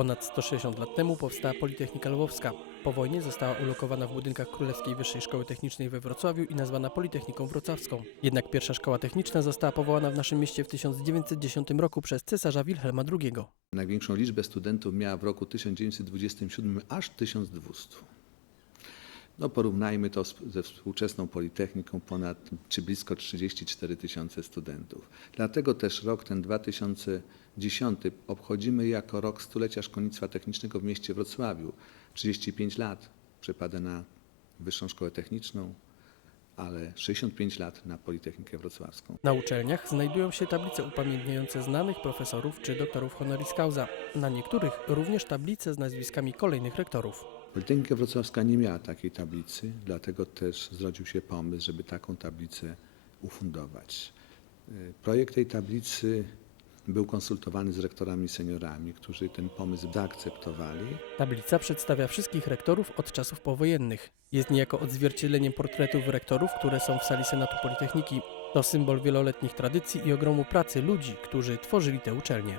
Ponad 160 lat temu powstała Politechnika Lwowska. Po wojnie została ulokowana w budynkach Królewskiej Wyższej Szkoły Technicznej we Wrocławiu i nazwana Politechniką Wrocławską. Jednak pierwsza szkoła techniczna została powołana w naszym mieście w 1910 roku przez cesarza Wilhelma II. Największą liczbę studentów miała w roku 1927 aż 1200. No porównajmy to ze współczesną Politechniką, ponad czy blisko 34 tysiące studentów. Dlatego też rok ten 2010 obchodzimy jako rok stulecia szkolnictwa technicznego w mieście Wrocławiu. 35 lat przypada na Wyższą Szkołę Techniczną, ale 65 lat na Politechnikę Wrocławską. Na uczelniach znajdują się tablice upamiętniające znanych profesorów czy doktorów honoris causa. Na niektórych również tablice z nazwiskami kolejnych rektorów. Politechnika Wrocławska nie miała takiej tablicy, dlatego też zrodził się pomysł, żeby taką tablicę ufundować. Y, Projekt tej tablicy był konsultowany z rektorami seniorami, którzy ten pomysł zaakceptowali. Tablica przedstawia wszystkich rektorów od czasów powojennych. Jest niejako odzwierciedleniem portretów rektorów, które są w sali Senatu Politechniki. To symbol wieloletnich tradycji i ogromu pracy ludzi, którzy tworzyli te uczelnie.